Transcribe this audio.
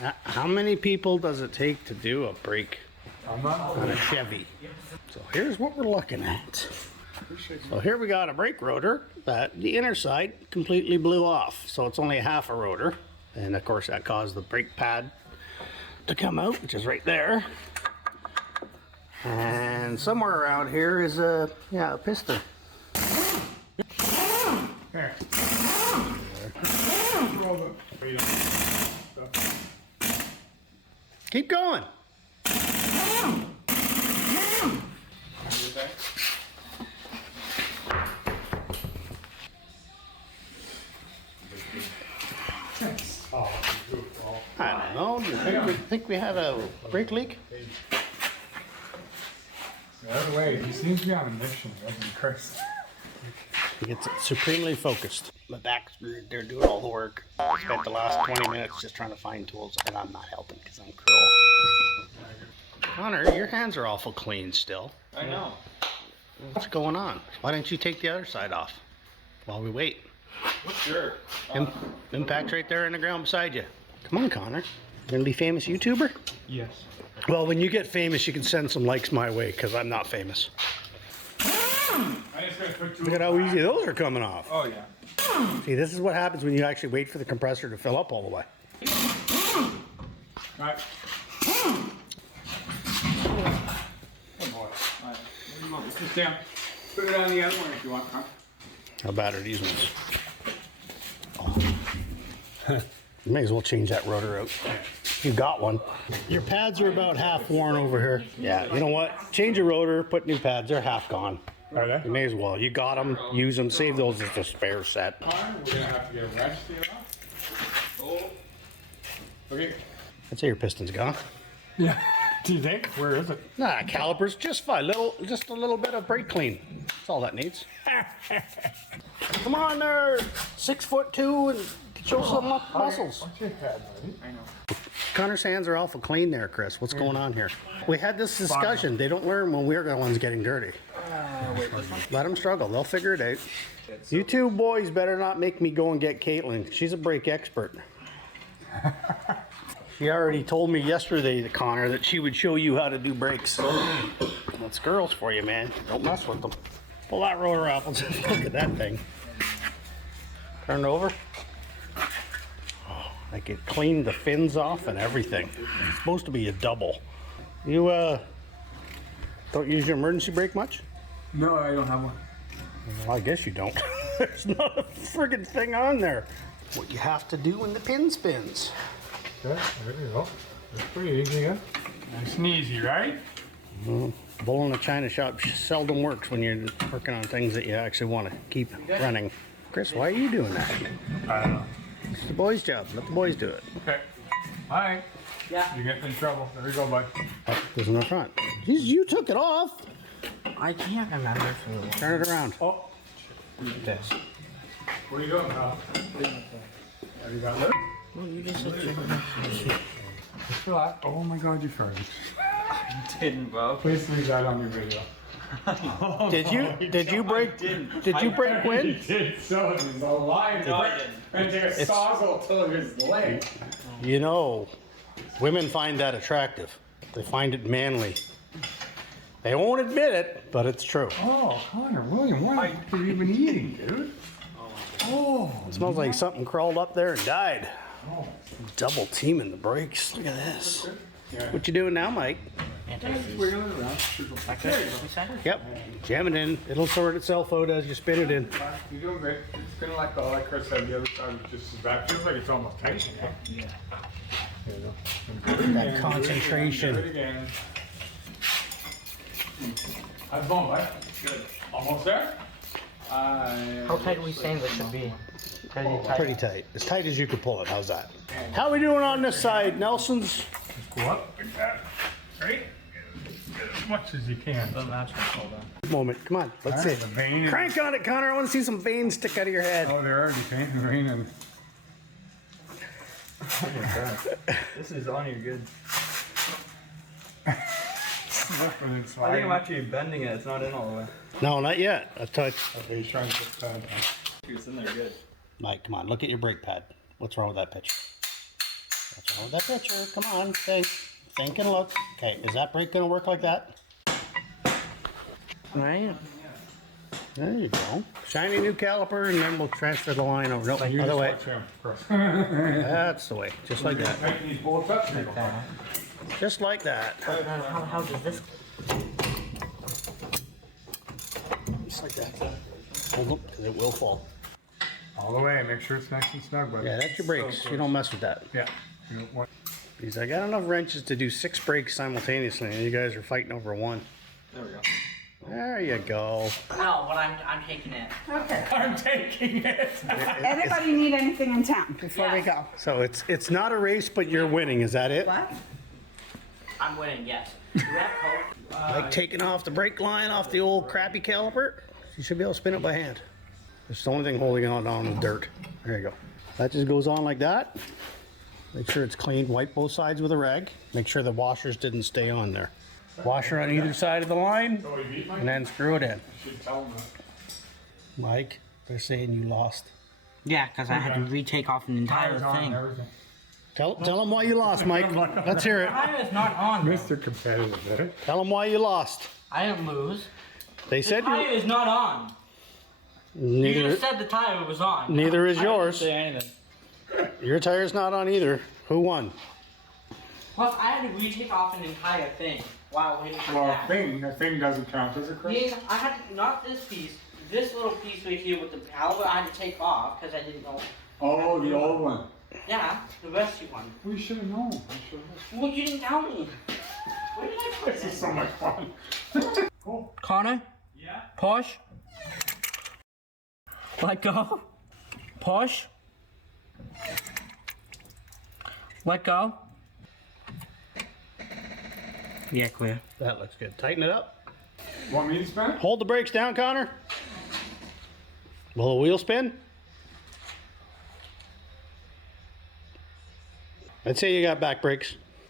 How many people does it take to do a brake on a Chevy? So here's what we're looking at. So here we got a brake rotor that the inner side completely blew off. So it's only half a rotor. And of course that caused the brake pad to come out, which is right there. And somewhere around here is a piston. Here. Keep going. I don't know. Do you think we had a brake leak? The other way, he seems to be on a mission. That's Chris. He gets supremely focused. My back's they're doing all the work. I spent the last 20 minutes just trying to find tools, and I'm not helping because I'm cruel. Connor, your hands are awful clean still. I know. What's going on? Why don't you take the other side off while we wait? Sure. Impact's right there in the ground beside you. Come on, Connor. You gonna be a famous YouTuber? Yes. Well, when you get famous, you can send some likes my way because I'm not famous. Look at how easy those are coming off. Oh, yeah. See, this is what happens when you actually wait for the compressor to fill up all the way. All right. Oh, boy. All right. What do you want? Sit down. Put it on the other one if you want, huh? How bad are these ones? Oh. You may as well change that rotor out. You got one. Your pads are about half worn over here. Yeah, you know what? Change your rotor, put new pads. They're half gone. Are they? You may as well. You got them, use them, save those as a spare set. We're gonna have to get a wrench to get off. Oh. Okay. I'd say your piston's gone. Yeah. Do you think? Where is it? Nah, caliper's just fine. Just a little bit of brake clean. That's all that needs. Come on there, 6'2" and show some muscles. What's your pad, buddy? I know. Connor's hands are awful clean there, Chris. What's going on here? We had this discussion. They don't learn when we're the ones getting dirty. Let them struggle. They'll figure it out. You two boys better not make me go and get Caitlin. She's a brake expert. She already told me yesterday, Connor, that she would show you how to do brakes. That's girls for you, man. Don't mess with them. Pull that rotor off. Let's look at that thing. Turn it over. Oh, I could clean the fins off and everything. It's supposed to be a double. You don't use your emergency brake much? No, I don't have one. Well, I guess you don't. There's not a friggin' thing on there. What you have to do when the pin spins. Okay, there you go. That's pretty easy, yeah? Nice and easy, right? Bull in a china shop seldom works when you're working on things that you actually want to keep running. Chris, why are you doing that? I don't know. It's the boys' job. Let the boys do it. Okay. All right. Yeah. You're getting in trouble. There you go, bud. That goes in the front. You took it off. I can't remember. Turn it around. Oh. This. Where are you going, pal? Have you got lift? No, you just said Just relax. Oh my God, you farted. I didn't, bro. Please leave that on your video. Did you break? Did you break wind? He did so. He's a liar. No, I didn't. And take a sawzall to his leg. You know, women find that attractive. They find it manly. They won't admit it, but it's true. Oh, Connor, William, what have you been eating, dude? Oh. It smells like something crawled up there and died. Oh. Double teaming the brakes. Look at this. Yeah. What you doing now, Mike? Wiggle it around. Yep. Jam it in. It'll sort itself out as you spin it in. You're doing great. It's gonna like Chris said, the other side was just as bad. Feels like it's almost tight. Yeah. There you go. That concentration. Do it again. How's it going, bud? Good. Almost there? How tight are we saying this should be? Pretty tight. As tight as you could pull it. How's that? How are we doing on this side, Nelson's? Just go up like that. Right? As much as you can. Moment. Come on. Let's see. The vein. Crank on it, Connor. I want to see some veins stick out of your head. Oh, they're already raining. Oh my God. This is on you good. I think I'm actually bending it. It's not in all the way. No, not yet. A touch. Okay, he's trying to get that. It's in there good. Mike, come on. Look at your brake pad. What's wrong with that pitch? Show that picture. Come on, think. Think and look. Okay, is that brake gonna work like that? Right? There you go. Shiny new caliper, and then we'll transfer the line over. No, You other just way. watch him, Chris. That's the way. Just like that. Taking these bullets up, you go. Just like that. How does this? Just like that. Hold up, because it will fall. All the way, make sure it's nice and snug, buddy. Yeah, that's your brakes. You don't mess with that. Yeah. You don't want- Because I got enough wrenches to do 6 brakes simultaneously, and you guys are fighting over one. There we go. There you go. No, but I'm taking it. Okay. I'm taking it. Anybody need anything in town before we go? So it's not a race, but you're winning. Is that it? What? I'm winning. Yes. Do you have Coke? Like taking off the brake line off the old crappy caliper. You should be able to spin it by hand. It's the only thing holding on the dirt. There you go. That just goes on like that. Make sure it's clean. Wipe both sides with a rag. Make sure the washers didn't stay on there. Washer on either side of the line, So we beat Mike? and then screw it in. You should tell him that. Mike, they're saying you lost. Yeah, because I had to retake off an entire Tires on and thing. everything. Tell them why you lost, Mike. Let's hear it. Tire is not on. Mr. Competitive, eh? Tell them why you lost. I didn't lose. They The said tire you. is not on. You Neither. just said the tire was on. Neither is I didn't yours. say anything. Your tire's not on either. Who won? Plus, I had to retake off an entire thing while waiting for Well, that. a thing doesn't count, does it, Chris? Means I had to, not this piece, this little piece right here with the caliber I had to take off because I didn't know. Oh, the old one. Yeah, the rescue one. We should have known. We should have. Well, you didn't tell me. Where did I put This is it? so much fun. Cool. Connor? Yeah? Push. Let go. Push. Let go. Yeah, clear. That looks good. Tighten it up. Want me to spin it? Hold the brakes down, Connor. Will the wheel spin? I'd say you got back brakes.